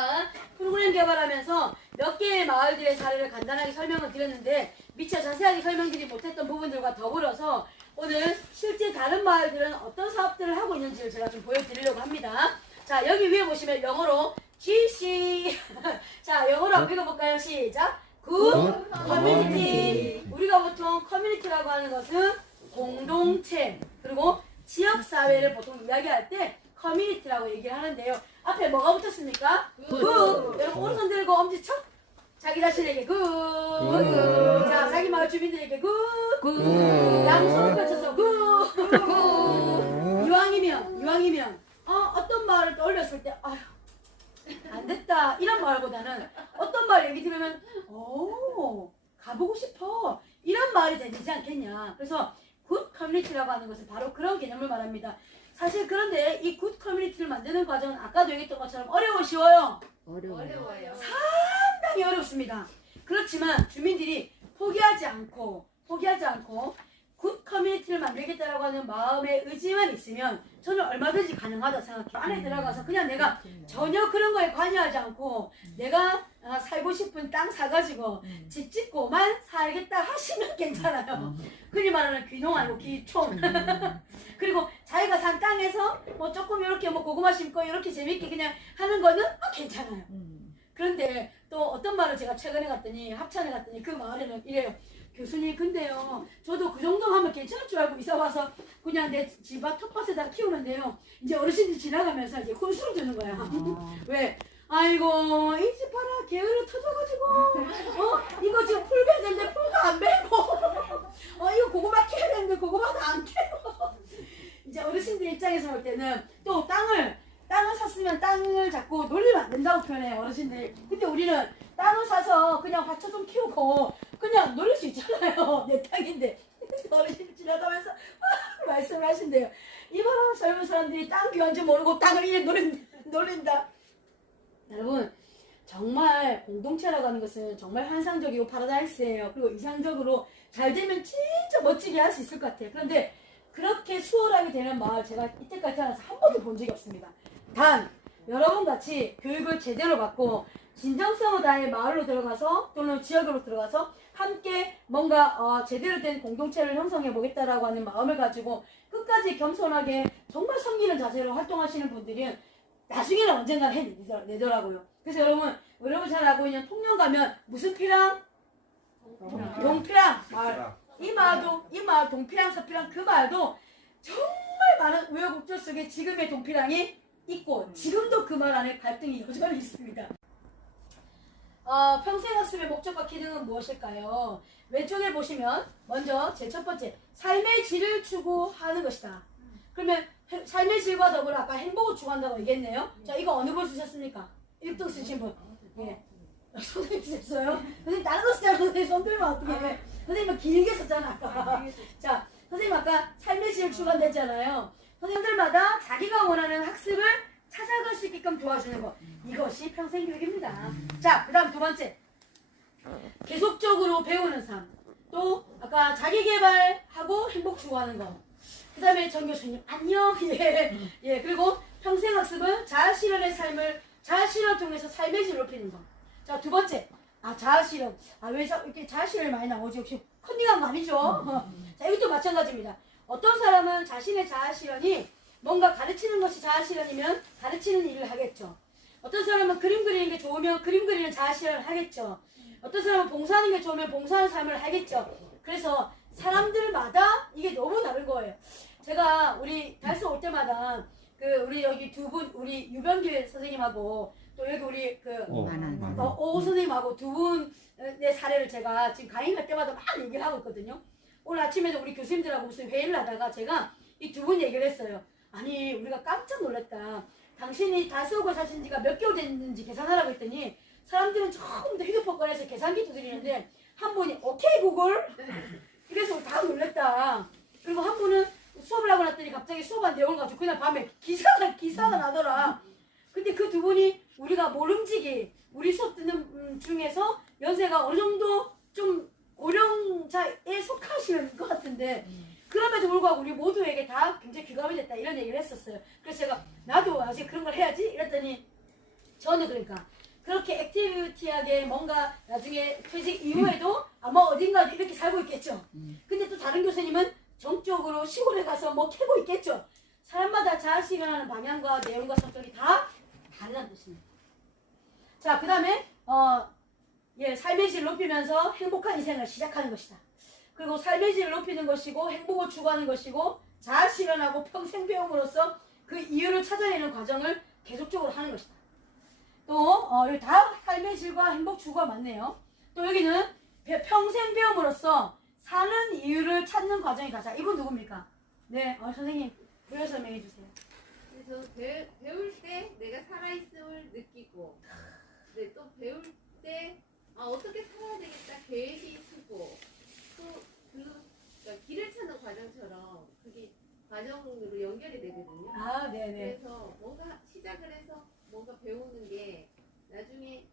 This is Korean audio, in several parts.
제가 프로그램 개발하면서 몇 개의 마을들의 사례를 간단하게 설명을 드렸는데 미처 자세하게 설명드리지 못했던 부분들과 더불어서 오늘 실제 다른 마을들은 어떤 사업들을 하고 있는지를 제가 좀 보여드리려고 합니다. 자, 여기 위에 보시면 영어로 GC 자, 영어로 한번 읽어볼까요? 시작. 굿 커뮤니티. 우리가 보통 커뮤니티라고 하는 것은 공동체 그리고 지역사회를 보통 이야기할 때 커뮤니티라고 얘기를 하는데요. 앞에 뭐가 붙었습니까? 굿. 여러분 오른손 들고 엄지척. 자기 자신에게 굿. 자, 자기 마을 주민들에게 굿. 양손 펼쳐서 굿. 이왕이면 어떤 마을을 떠올렸을 때 아휴 안 됐다 이런 마을보다는 어떤 마을 얘기 들으면 오 가보고 싶어 이런 마을이 되지 않겠냐. 그래서 굿 커뮤니티라고 하는 것은 바로 그런 개념을 말합니다. 사실 그런데 이 굿 커뮤니티를 만드는 과정은 아까도 얘기했던 것처럼 어려워 쉬워요? 어려워요. 상당히 어렵습니다. 그렇지만 주민들이 포기하지 않고 굿 커뮤니티를 만들겠다라고 하는 마음의 의지만 있으면 저는 얼마든지 가능하다 생각해요. 안에 들어가서 그냥 내가 전혀 그런 거에 관여하지 않고 내가 살고 싶은 땅 사가지고 집 짓고만 살겠다 하시면 괜찮아요. 흔히 말하는 귀농 아니고 귀촌. 그리고 자기가 산 땅에서 뭐 조금 이렇게 뭐 고구마 심고 이렇게 재밌게 그냥 하는 거는 괜찮아요. 그런데 또 어떤 마을을 제가 최근에 갔더니 합천에 갔더니 그 마을에는 이래요. 교수님 근데요 저도 그 정도 하면 괜찮을 줄 알고 이사 와서 그냥 내 집 앞 텃밭에다 키우면 돼요. 이제 어르신들이 지나가면서 이제 혼수를 주는 거야. 왜? 아이고 이 집 봐라 게으르 터져가지고 이거 지금 풀 베야 되는데 풀도 안 베고 이거 고구마 캐야 되는데 고구마도 안 캐고 이제 어르신들 입장에서 볼 때는 또 땅을 샀으면 땅을 자꾸 놀리면 안 된다고 표현해요 어르신들. 근데 우리는 땅을 사서 그냥 화초 좀 키우고 그냥 놀릴 수 있잖아요. 내 땅인데. 어르신이 지나가면서 말씀을 하신대요. 이봐라 젊은 사람들이 땅 귀한 줄 모르고 땅을 이래 놀린다. 여러분 정말 공동체라고 하는 것은 정말 환상적이고 파라다이스예요. 그리고 이상적으로 잘 되면 진짜 멋지게 할 수 있을 것 같아요. 그런데 그렇게 수월하게 되는 마을 제가 이때까지 태어나서 한 번도 본 적이 없습니다. 단 여러분같이 교육을 제대로 받고 진정성을 다해 마을로 들어가서 또는 지역으로 들어가서 함께 뭔가 제대로 된 공동체를 형성해 보겠다라고 하는 마음을 가지고 끝까지 겸손하게 정말 섬기는 자세로 활동하시는 분들은 나중에는 언젠가 해내더라고요. 그래서 여러분 잘 알고 있는 통영 가면 무슨 피랑? 동피랑 마을. 이 마을 동피랑 서피랑 그 마을도 정말 많은 우여곡절 속에 지금의 동피랑이 있고 지금도 그 말 안에 갈등이 여전히 있습니다. 평생학습의 목적과 기능은 무엇일까요? 왼쪽에 보시면 먼저 제 첫 번째 삶의 질을 추구하는 것이다. 그러면 삶의 질과 더불어 아까 행복을 추구한다고 얘기했네요. 자, 이거 어느 분 쓰셨습니까? 1등 쓰신 분. 예. 선생님 쓰셨어요? 선생님 다른 거 쓰자고 선생님 손 들면 어떻게 해? 선생님은 길게 썼잖아 아까. 자, 선생님 아까 삶의 질을 추구한다 했잖아요. 선생님들마다 자기가 원하는 학습을 찾아갈 수 있게끔 도와주는 것. 이것이 평생교육입니다. 자, 그 다음 두 번째. 계속적으로 배우는 삶. 또 아까 자기개발하고 행복 추구하는 것. 그 다음에 정 교수님 안녕. 예. 그리고 평생학습은 자아실현의 삶을 자아실현 통해서 삶의 질을 높이는 것. 자, 두 번째. 자아실현. 왜 이렇게 자아실현이 많이 나오지? 혹시 컨닝한 거 아니죠? 자, 이것도 마찬가지입니다. 어떤 사람은 자신의 자아실현이 뭔가 가르치는 것이 자아실현이면 가르치는 일을 하겠죠. 어떤 사람은 그림 그리는 게 좋으면 그림 그리는 자아실현을 하겠죠. 어떤 사람은 봉사하는 게 좋으면 봉사하는 삶을 하겠죠. 그래서 사람들마다 이게 너무 다른 거예요. 제가 우리 달성 올 때마다 우리 여기 두 분 우리 유병길 선생님하고 또 여기 우리 오 선생님하고 두 분의 사례를 제가 지금 강의할 때마다 막 얘기를 하고 있거든요. 오늘 아침에도 우리 교수님들하고 무슨 회의를 하다가 제가 이 두 분 얘기를 했어요. 아니 우리가 깜짝 놀랐다. 당신이 달서고 사신 지가 몇 개월 됐는지 계산하라고 했더니 사람들은 처음부터 휴대폰 꺼내서 계산기 두드리는데 한 분이 오케이 구글 이래서 다 놀랬다. 그리고 한 분은 수업을 하고 났더니 갑자기 수업한 내용을 가지고 그냥 밤에 기사가 나더라. 근데 그 두 분이 우리가 모름지기 우리 수업 듣는 중에서 연세가 어느 정도 좀 고령자에 속하시는 것 같은데 그럼에도 불구하고 우리 모두에게 다 굉장히 귀감이 됐다 이런 얘기를 했었어요. 그래서 제가 나도 아직 그런 걸 해야지 이랬더니 저는 그러니까 그렇게 액티비티하게 뭔가 나중에 퇴직 이후에도 아마 어딘가 이렇게 살고 있겠죠. 근데 또 다른 교수님은 정적으로 시골에 가서 뭐 캐고 있겠죠. 사람마다 자아실현하는 하는 방향과 내용과 성격이 다 다르다는 뜻입니다. 자, 그 다음에 삶의 질을 높이면서 행복한 인생을 시작하는 것이다. 그리고 삶의 질을 높이는 것이고 행복을 추구하는 것이고 자아실현하고 평생 배움으로써 그 이유를 찾아내는 과정을 계속적으로 하는 것이다. 또 여기 다 삶의 질과 행복 추구가 맞네요. 또 여기는 평생 배움으로써 사는 이유를 찾는 과정이 가자. 이분 누굽니까? 네, 선생님 부여 설명해 주세요. 그래서 배울 때 내가 살아있음을 느끼고, 네, 또 배울 때 어떻게 살아야 되겠다 계획이 있고, 또 그러니까 길을 찾는 과정처럼 그게 과정으로 연결이 되거든요. 아, 네네. 그래서 뭔가 시작을 해서 뭔가 배우는 게 나중에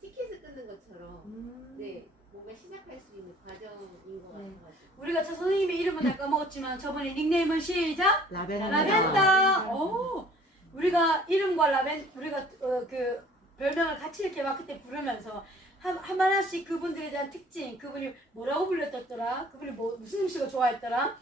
티켓을 끊는 것처럼 네, 뭔가 시작할 수 있는 과정인 것 같아가지고. 우리가 저 선생님의 이름은 다 까먹었지만 저번에 닉네임은 시작 라벤더. 라벤더. 오, 우리가 이름과 우리가 그 별명을 같이 이렇게 막 그때 부르면서 하나씩 그분들에 대한 특징, 그분이 뭐라고 불렸더라, 그분이 무슨 음식을 좋아했더라,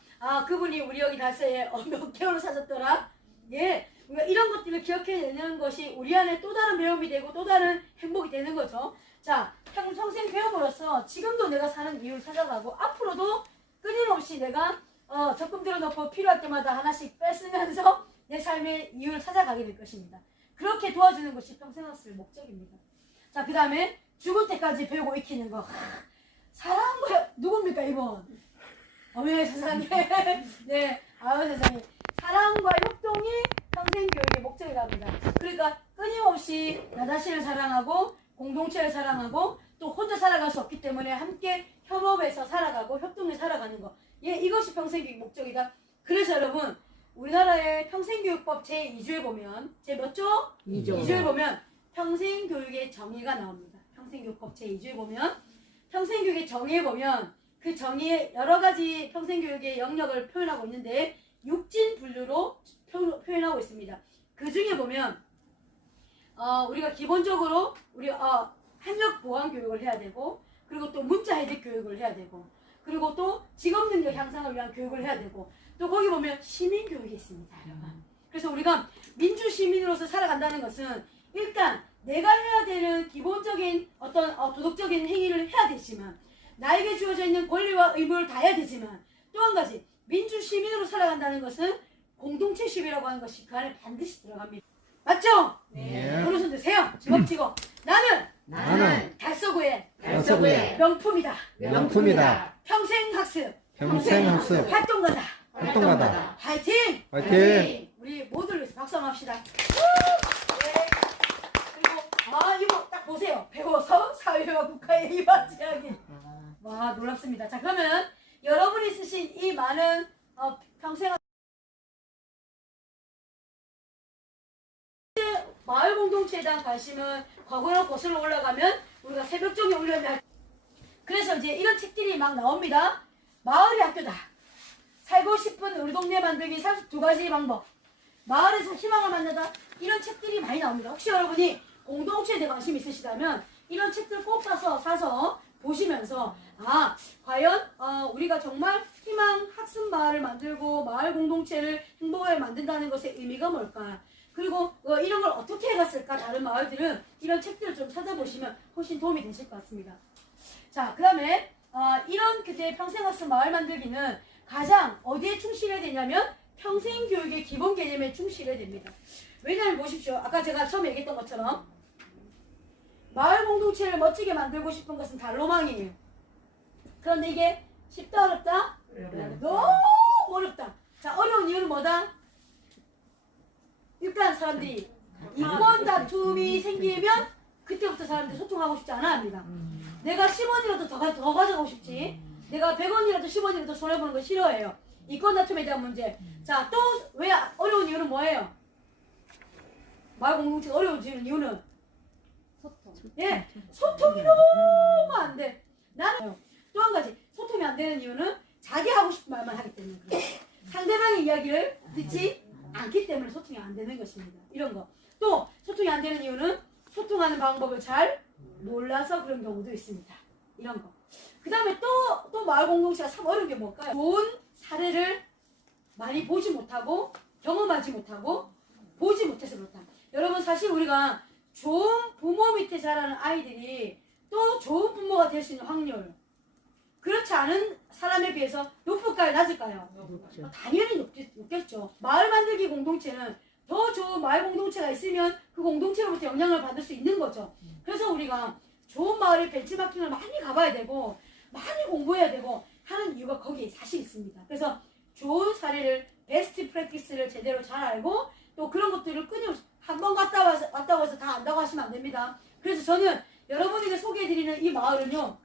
그분이 우리 여기 달서에 몇 개월을 사셨더라. 예, 우리가 이런 것들을 기억해내는 것이 우리 안에 또 다른 배움이 되고 또 다른 행복이 되는 거죠. 자, 평생 배움으로써 지금도 내가 사는 이유를 찾아가고 앞으로도 끊임없이 내가 적금 들어놓고 필요할 때마다 하나씩 뺏으면서 내 삶의 이유를 찾아가게 될 것입니다. 그렇게 도와주는 것이 평생학습의 목적입니다. 자, 그 다음에 죽을 때까지 배우고 익히는 거. 사랑과 누굽니까 이분? 어메 세상에. 네, 세상에. 사랑과 협동이 평생 교육의 목적이랍니다. 그러니까 끊임없이 나 자신을 사랑하고 공동체를 사랑하고 또 혼자 살아갈 수 없기 때문에 함께 협업해서 살아가고 협동해서 살아가는 거. 예, 이것이 평생교육 목적이다. 그래서 여러분 우리나라의 평생교육법 제2조에 보면 제 몇 조? 2조에 보면 평생교육의 정의가 나옵니다. 평생교육법 제2조에 보면 평생교육의 정의에 보면 그 정의에 여러 가지 평생교육의 영역을 표현하고 있는데 육진분류로 표현하고 있습니다. 그 중에 보면 우리가 기본적으로 학력 보완 교육을 해야 되고 그리고 또 문자 해독 교육을 해야 되고 그리고 또 직업 능력 향상을 위한 교육을 해야 되고 또 거기 보면 시민 교육이 있습니다, 여러분. 그래서 우리가 민주 시민으로서 살아간다는 것은 일단 내가 해야 되는 기본적인 어떤 도덕적인 행위를 해야 되지만 나에게 주어져 있는 권리와 의무를 다해야 되지만 또 한 가지 민주 시민으로 살아간다는 것은 공동체 시민이라고 하는 것이 그 안에 반드시 들어갑니다. 맞죠? 네. 오른손 드세요. 주먹 나는 달서구의 명품이다. 평생학습 활동가다. 화이팅! 우리 모두를 위해서 박수 한번 합시다. 네. 그리고 이거 딱 보세요. 배워서 사회와 국가에 이바지하기. 와, 놀랍습니다. 자, 그러면 여러분이 쓰신 이 많은 평생 마을 공동체에 대한 관심은 과거로 거슬러 올라가면 우리가 새벽종이 올려면 그래서 이제 이런 책들이 막 나옵니다. 마을이 학교다. 살고 싶은 우리 동네 만들기 32가지 방법. 마을에서 희망을 만나다. 이런 책들이 많이 나옵니다. 혹시 여러분이 공동체에 대해 관심 있으시다면 이런 책들 꼭 사서 보시면서 과연 우리가 정말 희망 학습 마을을 만들고 마을 공동체를 행복하게 만든다는 것의 의미가 뭘까? 그리고 이런 걸 어떻게 해갔을까? 다른 마을들은 이런 책들을 좀 찾아보시면 훨씬 도움이 되실 것 같습니다. 자, 그 다음에 이런 그때 평생학습 마을 만들기는 가장 어디에 충실해야 되냐면 평생교육의 기본 개념에 충실해야 됩니다. 왜냐하면 보십시오. 아까 제가 처음에 얘기했던 것처럼 마을 공동체를 멋지게 만들고 싶은 것은 다 로망이에요. 그런데 이게 쉽다 어렵다? 너무 어렵다. 자, 어려운 이유는 뭐다? 일단 사람들이 이권 다툼이 생기면 그때부터 사람들이 소통하고 싶지 않아 합니다. 내가 10원이라도 더 가져가고 싶지. 내가 100원이라도 10원이라도 손해보는 거 싫어해요. 이권 다툼에 대한 문제. 자, 또 왜 어려운 이유는 뭐예요? 마을 공동체가 어려워지는 이유는 소통이 너무 안 돼. 나는 또 한 가지 소통이 안 되는 이유는 자기 하고 싶은 말만 하기 때문에 그래요. 상대방의 이야기를 듣지 않기 때문에 소통이 안 되는 것입니다. 이런 거. 또 소통이 안 되는 이유는 소통하는 방법을 잘 몰라서 그런 경우도 있습니다. 이런 거. 그 다음에 또 마을 공동체가 참 어려운 게 뭘까요? 좋은 사례를 많이 보지 못하고 경험하지 못하고 보지 못해서 그렇다. 여러분 사실 우리가 좋은 부모 밑에 자라는 아이들이 또 좋은 부모가 될 수 있는 확률 그렇지 않은 사람에 비해서 높을까요? 낮을까요? 당연히 높겠죠. 마을 만들기 공동체는 더 좋은 마을 공동체가 있으면 그 공동체로부터 영향을 받을 수 있는 거죠. 그래서 우리가 좋은 마을의 벤치마킹을 많이 가봐야 되고 많이 공부해야 되고 하는 이유가 거기에 사실 있습니다. 그래서 좋은 사례를 베스트 프랙티스를 제대로 잘 알고 또 그런 것들을 끊임없이 한 번 갔다 와서 다 안다고 하시면 안 됩니다. 그래서 저는 여러분에게 소개해드리는 이 마을은요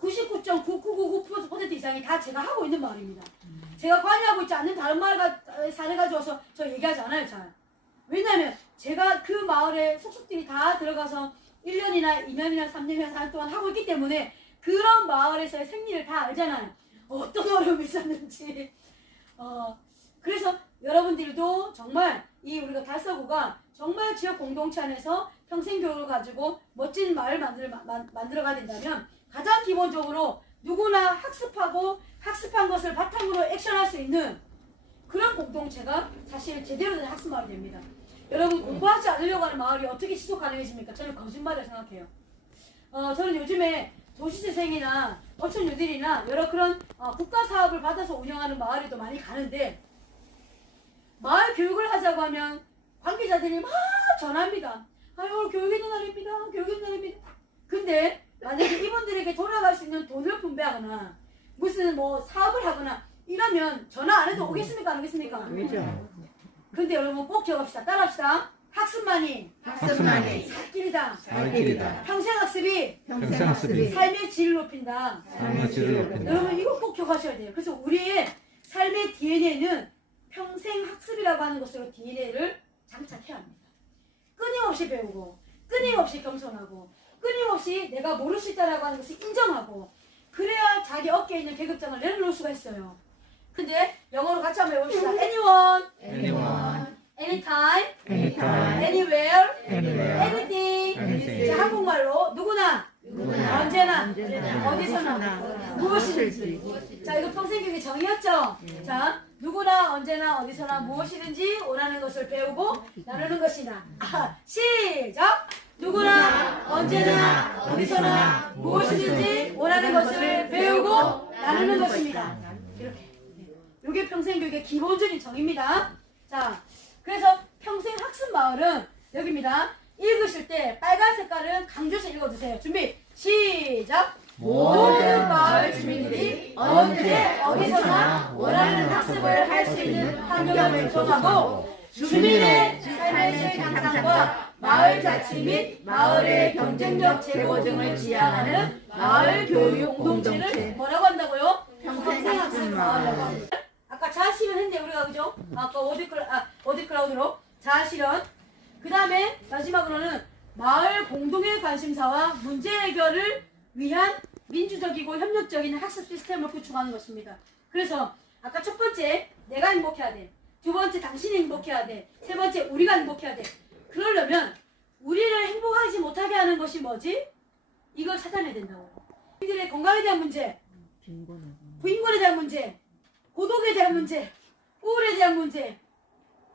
99.9999% 이상이 다 제가 하고 있는 마을입니다. 제가 관여하고 있지 않는 다른 마을 사례 가져와서 저 얘기하지 않아요 잘. 왜냐하면 제가 그 마을에 속속들이 다 들어가서 1년이나 2년이나 3년이나 4년 동안 하고 있기 때문에 그런 마을에서의 생리를 다 알잖아요. 어떤 어려움이 있었는지. 그래서 여러분들도 정말 이 우리가 달서구가 정말 지역 공동체 안에서 평생 교육을 가지고 멋진 마을 만들어가야 된다면 가장 기본적으로 누구나 학습하고 학습한 것을 바탕으로 액션할 수 있는 그런 공동체가 사실 제대로 된 학습 마을이 됩니다. 여러분 공부하지 않으려고 하는 마을이 어떻게 지속 가능해집니까? 저는 거짓말이라고 생각해요. 저는 요즘에 도시재생이나 어촌 뉴딜이나 여러 그런 국가 사업을 받아서 운영하는 마을에도 많이 가는데 마을 교육을 하자고 하면 관계자들이 막 전화합니다. 오늘 교육의 날입니다. 교육의 날입니다. 근데 만약에 이분들에게 돌아갈 수 있는 돈을 분배하거나 무슨 뭐 사업을 하거나 이러면 전화 안 해도 오겠습니까? 안 오겠습니까? 그죠. 근데 여러분 꼭 기억합시다. 따라합시다. 학습만이 살길이다. 살길이다. 평생 학습이 평생 학습이 삶의 질을 높인다. 삶의 질을 높인다. 여러분 이거 꼭 기억하셔야 돼요. 그래서 우리의 삶의 DNA는 평생 학습이라고 하는 것으로 DNA를 장착해야 합니다. 끊임없이 배우고 끊임없이 겸손하고 끊임없이 내가 모를 수 있다라고 하는 것을 인정하고 그래야 자기 어깨에 있는 계급장을 내려놓을 수가 있어요. 근데 영어로 같이 한번 해봅시다. Anyone, anytime, anywhere, anything. 자, 한국말로 누구나, 언제나, 어디서나, 무엇이든지. 자, 이거 평생교육의 정의였죠? 자, 누구나, 언제나, 어디서나, 무엇이든지 원하는 것을 배우고 나누는 것이다. 시작! 누구나, 언제나, 어디서나, 무엇이든지 원하는 것을 배우고 나누는 것입니다. 이렇게. 이게 평생교육의 기본적인 정의입니다. 자, 그래서 평생 학습 마을은 여기입니다. 읽으실 때 빨간 색깔은 강조해서 읽어주세요. 준비, 시작! 모든 마을 주민들이 언제 어디서나 원하는 학습을 할 수 있는 환경을 조성하고 주민의 삶의 질 향상과 마을 자치 및 마을의 경쟁력 제고 등을 지향하는 마을 교육 공동체를 뭐라고 한다고요? 평생 학습 마을이라고 합니다. 아까 자아실현 했는데 우리가 그죠? 아까 워드클라우드로 자아실현. 그 다음에 마지막으로는 마을 공동의 관심사와 문제 해결을 위한 민주적이고 협력적인 학습 시스템을 구축하는 것입니다. 그래서 아까 첫 번째 내가 행복해야 돼. 두 번째 당신이 행복해야 돼. 세 번째 우리가 행복해야 돼. 그러려면 우리를 행복하지 못하게 하는 것이 뭐지? 이걸 찾아내야 된다고요. 우리들의 건강에 대한 문제, 부인권에 대한 문제, 고독에 대한 문제, 우울에 대한 문제,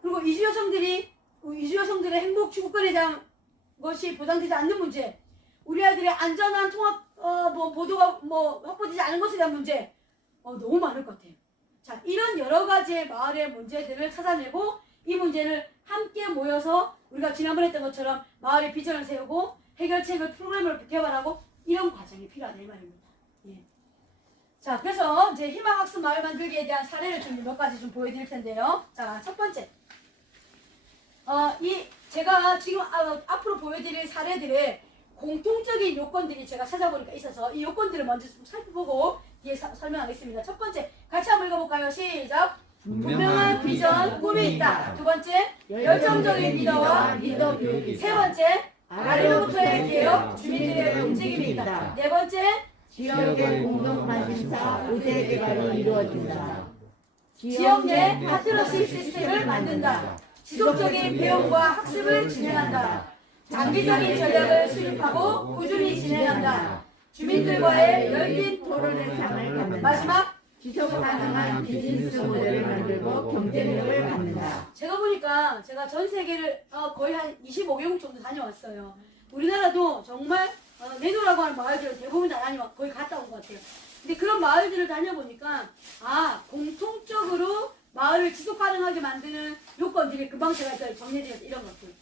그리고 이주 여성들의 행복 추구권에 대한 것이 보장되지 않는 문제, 우리 아이들의 안전한 통합 보도가 확보되지 않은 것에 대한 문제, 너무 많을 것 같아요. 자, 이런 여러 가지의 마을의 문제들을 찾아내고 이 문제를 함께 모여서 우리가 지난번에 했던 것처럼 마을의 비전을 세우고 해결책을 프로그램을 개발하고 이런 과정이 필요하다 이 말입니다. 예. 자, 그래서 이제 희망학습 마을 만들기에 대한 사례를 좀 몇 가지 좀 보여드릴 텐데요. 자, 첫 번째. 제가 지금 앞으로 보여드릴 사례들의 공통적인 요건들이 제가 찾아보니까 있어서 이 요건들을 먼저 좀 살펴보고 뒤에 설명하겠습니다. 첫 번째, 같이 한번 읽어볼까요? 시작! 분명한 비전, 꿈이 있다. 두 번째, 열정적인 리더와 리더 교육이 있다. 세 번째, 아래로부터의 개혁, 주민들의 움직임이 있다. 네 번째, 지역의 공동 관심사, 의제 개발이 이루어진다. 지역 내 파트너십 시스템을 만든다. 지속적인 배움과 학습을 진행한다. 장기적인 전략을 수립하고 꾸준히 진행한다. 주민들과의 열띤 토론의 장을 갖는다. 마지막 지속 가능한 비즈니스 모델을 만들고 경쟁력을 갖는다. 제가 보니까 제가 전 세계를 거의 한 25개국 정도 다녀왔어요. 우리나라도 정말 내노라고 하는 마을들을 대부분 다 거의 갔다 온 것 같아요. 근데 그런 마을들을 다녀보니까 공통적으로 마을을 지속 가능하게 만드는 요건들이 금방 제가 정리해드렸던 이런 것들.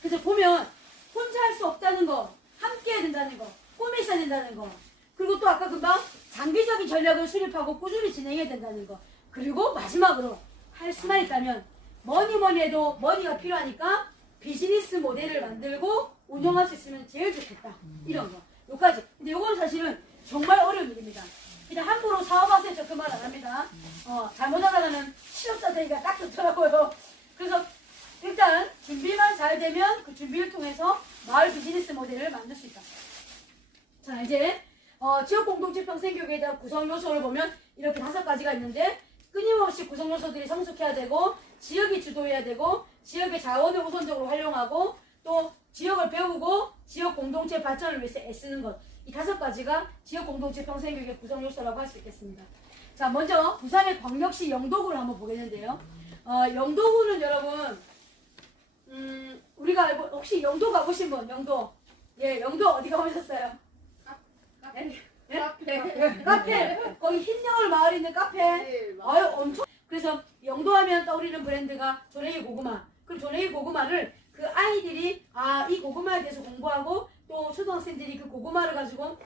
그래서 보면 혼자 할 수 없다는 거, 함께 해야 된다는 거, 꿈이 있어야 된다는 거, 그리고 또 아까 금방 장기적인 전략을 수립하고 꾸준히 진행해야 된다는 거, 그리고 마지막으로 할 수만 있다면 뭐니 해도 머니가 필요하니까 비즈니스 모델을 만들고 운영할 수 있으면 제일 좋겠다. 이런 거. 요까지. 근데 요거는 사실은 정말 어려운 일입니다. 그냥 함부로 사업하세요. 저 그 말 안 합니다. 잘못하다가는 실업자 되기가 딱 좋더라고요. 그래서 일단 준비만 잘 되면 그 준비를 통해서 마을 비즈니스 모델을 만들 수 있다. 자, 이제 지역 공동체 평생교육에 대한 구성 요소를 보면 이렇게 5가지가 있는데 끊임없이 구성 요소들이 성숙해야 되고 지역이 주도해야 되고 지역의 자원을 우선적으로 활용하고 또 지역을 배우고 지역 공동체 발전을 위해서 애쓰는 것. 이 5가지가 지역 공동체 평생교육의 구성 요소라고 할 수 있겠습니다. 자, 먼저 부산의 광역시 영도구를 한번 보겠는데요. 영도구는 여러분 우리가 알고 혹시 영도 가보신 분? 영도. 예, 영도 어디 가보셨어요? 카페. 거기 흰여울 마을에 있는 카페. 아유, 엄청. 그래서 영도하면 떠오르는 브랜드가 조랭이 고구마. 그 조랭이 고구마를 그 아이들이 이 고구마에 대해서 공부하고 또 초등학생들이 그 고구마를 가지고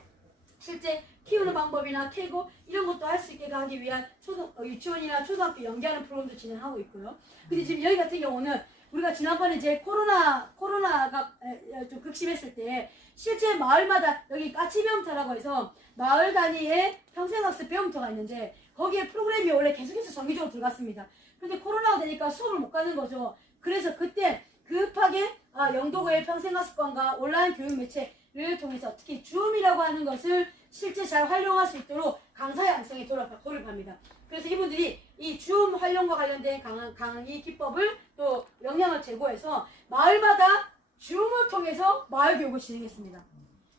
실제 키우는 방법이나 캐고 이런 것도 할 수 있게 하기 위한 유치원이나 초등학교 연계하는 프로그램도 진행하고 있고요. 근데 지금 여기 같은 경우는 우리가 지난번에 이제 코로나가 좀 극심했을 때 실제 마을마다 여기 까치배움터라고 해서 마을 단위의 평생학습 배움터가 있는데 거기에 프로그램이 원래 계속해서 정기적으로 들어갔습니다. 근데 코로나가 되니까 수업을 못 가는 거죠. 그래서 그때 급하게 영도구의 평생학습관과 온라인 교육 매체를 통해서 특히 줌이라고 하는 것을 실제 잘 활용할 수 있도록 강사 양성에 돌입합니다. 그래서 이분들이 이 줌 활용과 관련된 강의 기법을 또 역량을 제고해서 마을마다 줌을 통해서 마을 교육을 진행했습니다.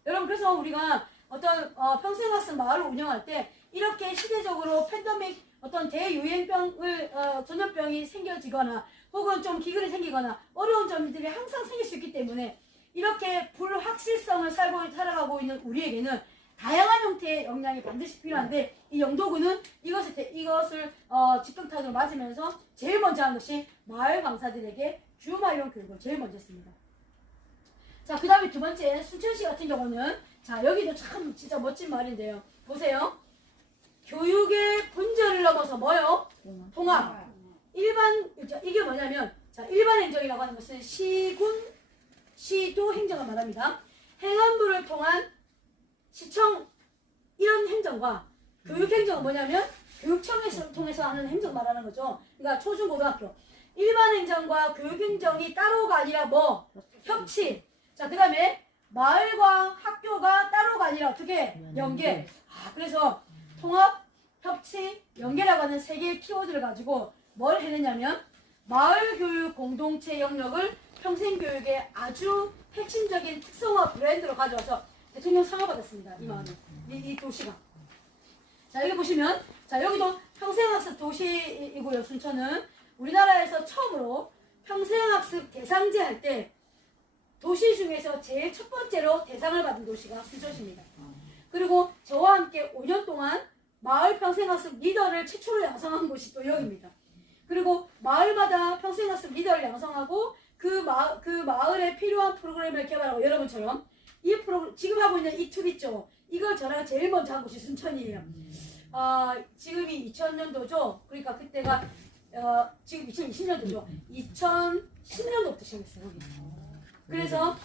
여러분, 그래서 우리가 어떤 평생학습 마을을 운영할 때 이렇게 시대적으로 팬데믹 어떤 대유행병을 전염병이 생겨지거나 혹은 좀 기근이 생기거나 어려운 점들이 항상 생길 수 있기 때문에 이렇게 불확실성을 살아가고 있는 우리에게는 다양한 형태의 역량이 반드시 필요한데 이 영도구는 이것을 직경탄으로 맞으면서 제일 먼저 한 것이 마을 강사들에게 줌 활용 교육을 제일 먼저 했습니다. 자, 그 다음에 2번째 순천시 같은 경우는 자, 여기도 참 진짜 멋진 말인데요. 보세요. 교육의 분절을 넘어서 뭐요? 통합. 이게 뭐냐면 일반 행정이라고 하는 것은 시군, 시도 행정을 말합니다. 행안부를 통한 시청 이런 행정과 교육 행정은 뭐냐면 교육청에서 통해서 하는 행정 말하는 거죠. 그러니까 초중 고등학교 일반 행정과 교육 행정이 따로가 아니라 협치. 자, 그다음에 마을과 학교가 따로가 아니라 어떻게 연계. 그래서 통합, 협치, 연계라고 하는 3개의 키워드를 가지고 뭘 해냈냐면 마을 교육 공동체 영역을 평생교육의 아주 핵심적인 특성화 브랜드로 가져와서 대통령 상을 받았습니다. 이 마을은. 이 도시가. 자, 여기 보시면 여기도 평생학습 도시이고요. 순천은 우리나라에서 처음으로 평생학습 대상제 할 때 도시 중에서 제일 첫 번째로 대상을 받은 도시가 순천시입니다. 그리고 저와 함께 5년 동안 마을 평생학습 리더를 최초로 양성한 곳이 또 여기입니다. 그리고 마을마다 평생학습 리더를 양성하고 그 마을에 필요한 프로그램을 개발하고 여러분처럼 지금 하고 있는 이 툴 있죠. 이걸 저랑 제일 먼저 한 곳이 순천이에요. 지금이 2000년도죠. 그러니까 그때가 지금 2020년도죠. 2010년도부터 시작했어요. 그래서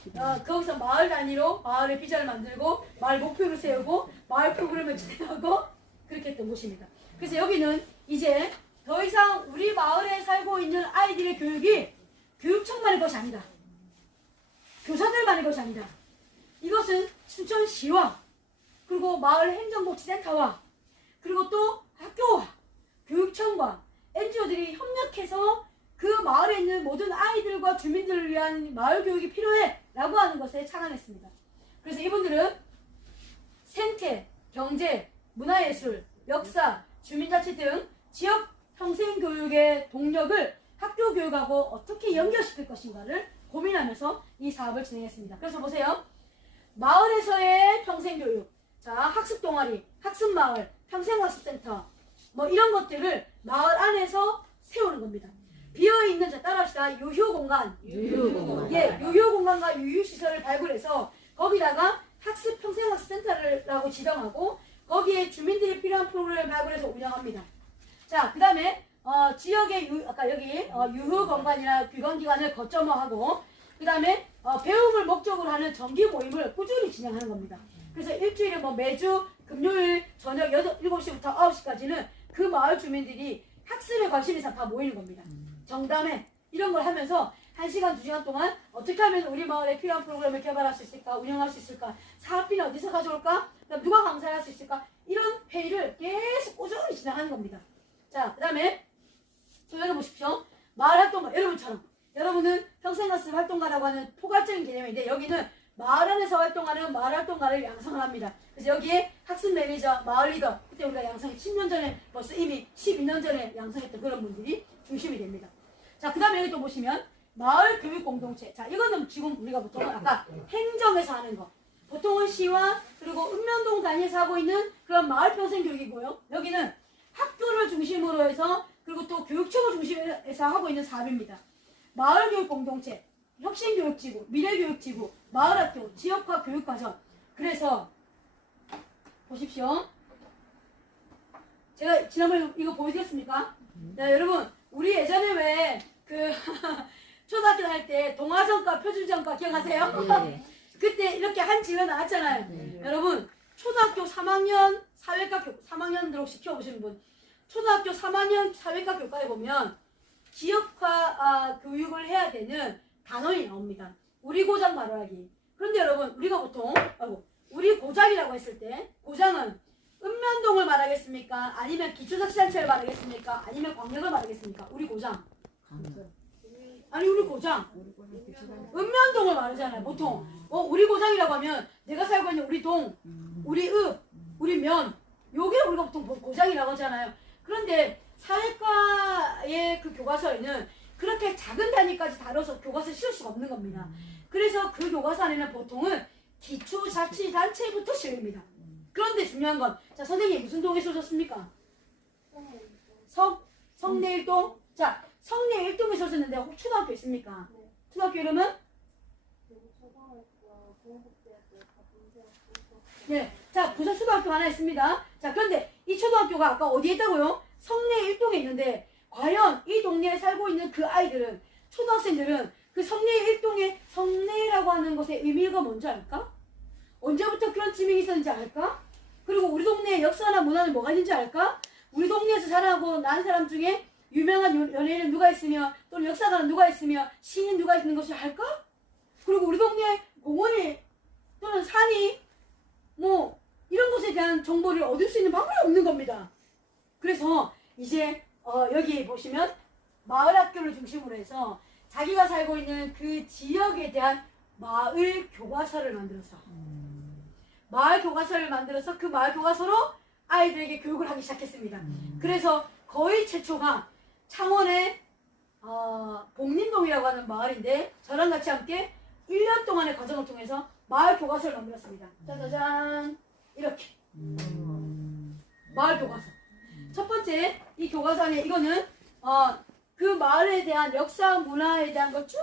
거기서 마을 단위로 마을의 비전을 만들고 마을 목표를 세우고 마을 프로그램을 진행하고 그렇게 했던 곳입니다. 그래서 여기는 이제 더 이상 우리 마을에 살고 있는 아이들의 교육이 교육청만의 것이 아니다. 교사들만의 것이 아니다. 이것은 순천시와 그리고 마을 행정복지센터와 그리고 또 학교와 교육청과 NGO들이 협력해서 그 마을에 있는 모든 아이들과 주민들을 위한 마을 교육이 필요해 라고 하는 것에 착안했습니다. 그래서 이분들은 생태, 경제, 문화예술, 역사, 주민자치 등 지역 평생교육의 동력을 학교 교육하고 어떻게 연결시킬 것인가를 고민하면서 이 사업을 진행했습니다. 그래서 보세요. 마을에서의 평생교육, 자, 학습동아리, 학습마을, 평생학습센터 뭐 이런 것들을 마을 안에서 세우는 겁니다. 비어있는, 자 따라합시다. 유휴공간, 유휴공간. 예, 유휴공간과 유휴시설을 발굴해서 거기다가 학습 평생학습센터라고 지정하고 거기에 주민들이 필요한 프로그램을 발굴해서 운영합니다. 자, 그 다음에 지역의 아까 여기 유휴공간이나 귀관기관을 거점화하고 그 다음에 배움을 목적으로 하는 정기 모임을 꾸준히 진행하는 겁니다. 그래서 일주일에 뭐 매주 금요일 저녁 7시부터 9시까지는 그 마을 주민들이 학습에 관심이 있어 다 모이는 겁니다. 정담회 이런 걸 하면서 1시간, 2시간 동안 어떻게 하면 우리 마을에 필요한 프로그램을 개발할 수 있을까, 운영할 수 있을까, 사업비는 어디서 가져올까, 그다음 누가 강사를 할 수 있을까, 이런 회의를 계속 꾸준히 진행하는 겁니다. 자, 그 다음에 또 여기 보십시오. 마을 활동가, 여러분처럼 여러분은 평생학습 활동가라고 하는 포괄적인 개념인데 여기는 마을 안에서 활동하는 마을 활동가를 양성을 합니다. 그래서 여기에 학습 매니저, 마을 리더, 그때 우리가 양성이 10년 전에 벌써 이미 12년 전에 양성했던 그런 분들이 중심이 됩니다. 자, 그 다음에 여기 또 보시면 마을 교육 공동체. 자, 이거는 지금 우리가 보통 아까 행정에서 하는 거. 보통은 시와 그리고 읍면동 단위에서 하고 있는 그런 마을 평생 교육이고요. 여기는 학교를 중심으로 해서 그리고 또 교육청을 중심으로 해서 하고 있는 사업입니다. 마을 교육 공동체, 혁신교육지구, 미래교육지구, 마을학교, 지역화 교육과정. 그래서 보십시오. 제가 지난번에 이거 보여드렸습니까? 자, 여러분 우리 예전에 왜 그 초등학교 다닐 때 동화전과 표준전과 기억하세요? 네. 그때 이렇게 한 지가 나왔잖아요. 네. 여러분 초등학교 3학년 사회과 교육 3학년들 혹시 키워보시는 분 초등학교 3학년 사회과 교과에 보면 지역화 교육을 해야 되는 단원이 나옵니다. 우리 고장 말하기. 그런데 여러분 우리가 보통 우리 고장이라고 했을 때 고장은 읍면동을 말하겠습니까? 아니면 기초자치단체를 말하겠습니까? 아니면 광역을 말하겠습니까? 우리 고장. 아니 우리 고장. 읍면동을 말하잖아요. 보통 우리 고장이라고 하면 내가 살고 있는 우리 동, 우리 읍, 우리 면 요게 우리가 보통 고장이라고 하잖아요. 그런데 사회과의 그 교과서에는 그렇게 작은 단위까지 다뤄서 교과서를 씌울 수가 없는 겁니다. 그래서 그 교과서 안에는 보통은 기초자치단체부터 실립니다. 그런데 중요한 건, 자, 선생님 무슨 동에서 오셨습니까? 성내일동? 자, 성내일동에서 오셨는데 혹시 초등학교 있습니까? 네. 초등학교 이름은? 네. 자, 부산초등학교 하나 있습니다. 자, 그런데 이 초등학교가 아까 어디에 있다고요? 성내일동에 있는데, 과연 이 동네에 살고 있는 그 아이들은, 초등학생들은 그 성내일동의 성내라고 하는 것의 의미가 뭔지 알까? 언제부터 그런 지명이 있었는지 알까? 그리고 우리 동네에 역사나 문화는 뭐가 있는지 알까? 우리 동네에서 자라고 난 사람 중에 유명한 연예인은 누가 있으며 또는 역사가는 누가 있으며 시인 누가 있는 것을 알까? 그리고 우리 동네 공원이 또는 산이 뭐 이런 것에 대한 정보를 얻을 수 있는 방법이 없는 겁니다. 그래서 이제 여기 보시면 마을학교를 중심으로 해서 자기가 살고 있는 그 지역에 대한 마을 교과서를 만들어서 마을 교과서를 만들어서 그 마을 교과서로 아이들에게 교육을 하기 시작했습니다. 그래서 거의 최초가 창원의 복림동이라고 하는 마을인데 저랑 같이 함께 1년 동안의 과정을 통해서 마을 교과서를 만들었습니다. 짜자잔 이렇게 마을 교과서. 첫 번째 이 교과서 안에 이거는 그 마을에 대한 역사 문화에 대한 걸 쭉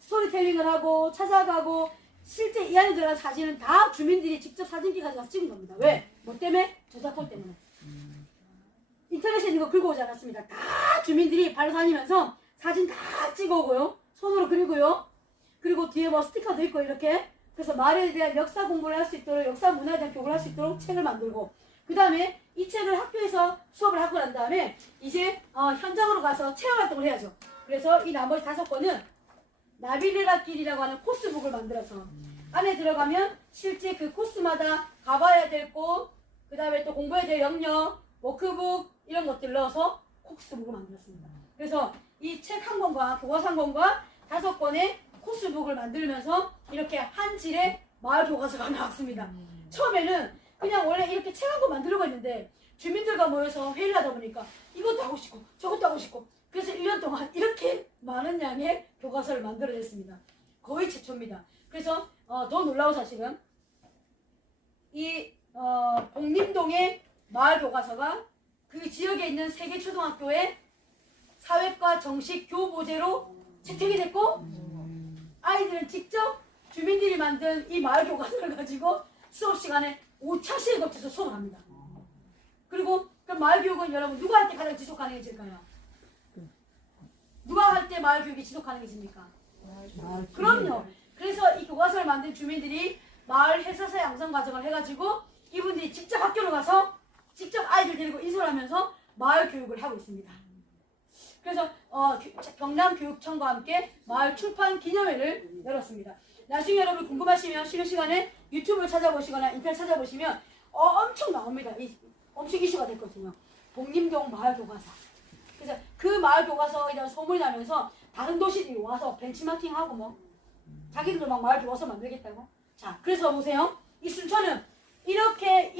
스토리텔링을 하고 찾아가고 실제 이 안에 들어간 사진은 다 주민들이 직접 사진기 가져가서 찍은 겁니다. 왜? 뭐 때문에? 저작권 때문에. 인터넷에 있는 거 긁어 오지 않았습니다. 다 주민들이 발로 다니면서 사진 다 찍어오고요. 손으로 그리고요. 그리고 뒤에 뭐 스티커도 있고 이렇게. 그래서 마을에 대한 역사 공부를 할 수 있도록 역사 문화에 대한 교육을 할 수 있도록 책을 만들고 그 다음에 이 책을 학교에서 수업을 하고 난 다음에 이제 현장으로 가서 체험활동을 해야죠. 그래서 이 나머지 5권은 나비레라길이라고 하는 코스북을 만들어서 안에 들어가면 실제 그 코스마다 가봐야 될 곳, 그 다음에 또 공부해야 될 영역, 워크북 이런 것들 넣어서 코스북을 만들었습니다. 그래서 이 책 한 권과 교과서 한 권과 5권의 코스북을 만들면서 이렇게 한 질의 마을 교과서가 나왔습니다. 처음에는 그냥 원래 이렇게 책 한 권 만들려고 했는데 주민들과 모여서 회의를 하다 보니까 이것도 하고 싶고 저것도 하고 싶고 그래서 1년 동안 이렇게 많은 양의 교과서를 만들어냈습니다. 거의 최초입니다. 그래서 더 놀라운 사실은 이 복림동의 마을 교과서가 그 지역에 있는 3개 초등학교에 사회과 정식 교보제로 채택이 됐고 아이들은 직접 주민들이 만든 이 마을 교과서를 가지고 수업 시간에 5차시에 걸쳐서 수업을 합니다. 그리고 그 마을 교육은 여러분 누가 할 때 가장 지속 가능해질까요? 누가 할 때 마을 교육이 지속 가능해집니까? 그럼요. 그래서 이 교과서를 만든 주민들이 마을 해서서 양성 과정을 해가지고 이분들이 직접 학교로 가서 직접 아이들 데리고 인솔하면서 마을 교육을 하고 있습니다. 그래서 경남교육청과 함께 마을 출판 기념회를 열었습니다. 나중에 여러분 궁금하시면 쉬는 시간에 유튜브를 찾아보시거나 인터넷 찾아보시면 엄청 나옵니다. 엄청 이슈가 됐거든요. 복림동 마을 교과서. 그래서 그 마을 교과서에 대한 소문이 나면서 다른 도시들이 와서 벤치마킹하고 뭐 자기들도 막 마을 교과서 만들겠다고. 자, 그래서 보세요. 이 순천은 이렇게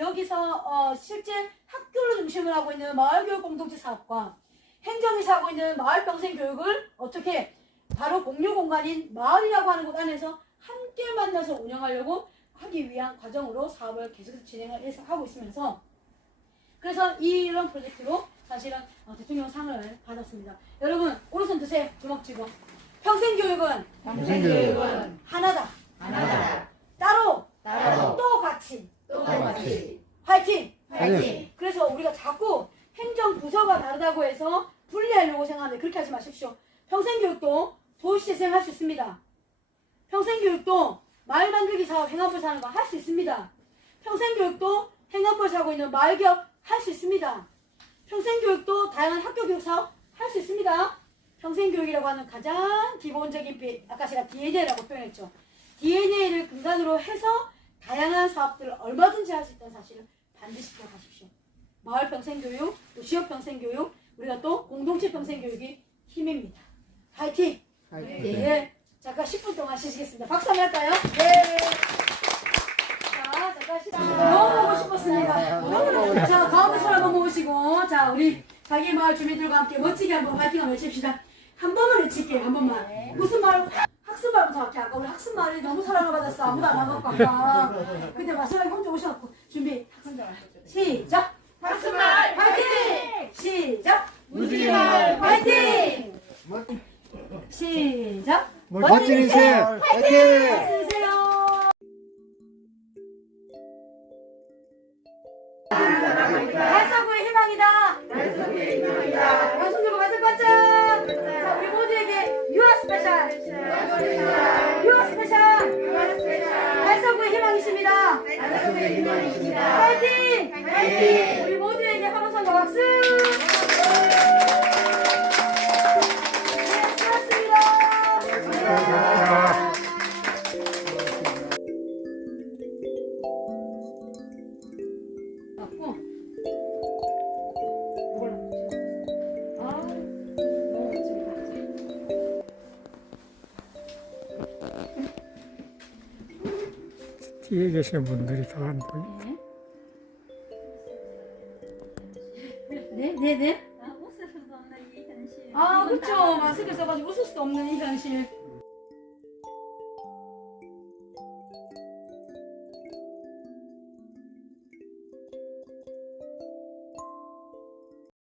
여기서 실제 학교를 중심으로 하고 있는 마을교육 공동체 사업과 행정에서 하고 있는 마을평생교육을 어떻게 바로 공유 공간인 마을이라고 하는 곳 안에서 함께 만나서 운영하려고 하기 위한 과정으로 사업을 계속해서 진행을 해서 하고 있으면서 그래서 이런 프로젝트로 사실은 대통령 상을 받았습니다. 여러분 오른손 드세요. 주먹 쥐고. 평생교육은 하나다. 따로 또 같이 화이팅! 그래서 우리가 자꾸 행정 부서가 다르다고 해서 분리하려고 생각하는데 그렇게 하지 마십시오. 평생교육도 도시재생 할 수 있습니다. 평생교육도 마을 만들기 사업 행안부에서 하는 거 할 수 있습니다. 평생교육도 행안부에서 하고 있는 마을기업 할 수 있습니다. 평생교육도 다양한 학교교육 사업 할 수 있습니다. 평생교육이라고 하는 가장 기본적인 아까 제가 DNA라고 표현했죠. DNA를 근간으로 해서 다양한 사업들을 얼마든지 할 수 있다는 사실을 반드시 기억하십시오. 마을 평생교육, 또 지역 평생교육, 우리가 또 공동체 평생교육이 힘입니다. 화이팅! 네. 잠깐 10분 동안 쉬시겠습니다. 박수 한번 할까요? 네. 자, 잠깐 쉬시겠습니다. 너무 보고 싶었습니다. 자, 가운데 손 한번 모으시고, 자, 우리 자기 마을 주민들과 함께 멋지게 한번 화이팅 한번 외칩시다. 한 번만 외칠게요, 한 번만. 무슨 말? 학습말부터 할게. 아까 우리 학습말이 너무 사랑을 받았어. 아무도 안 와갖고 아까. 근데 마지막에 혼자 오셔갖고 준비. 시작. 학습말 화이팅! 시작. 무지개마을 화이팅! 시작. 멋진 인생 화이팅! 안녕하세요. 달서구의 희망이다. 양손 들고 반짝반짝. 자, 우리 모두에게 유아 스페셜. 유아 스페셜. 달서구의 희망이십니다. 화이팅! 우리 모두에게 한번선거 박수. 네, 수고하셨습니다. 맞고 이걸로 너무 멋집니다. 뒤에 계신 분들이 다 안 보여. 네. 웃을 수도 없는 이 현실. 아, 그쵸. 마스크 써가지고 웃을 수도 없는 이 현실.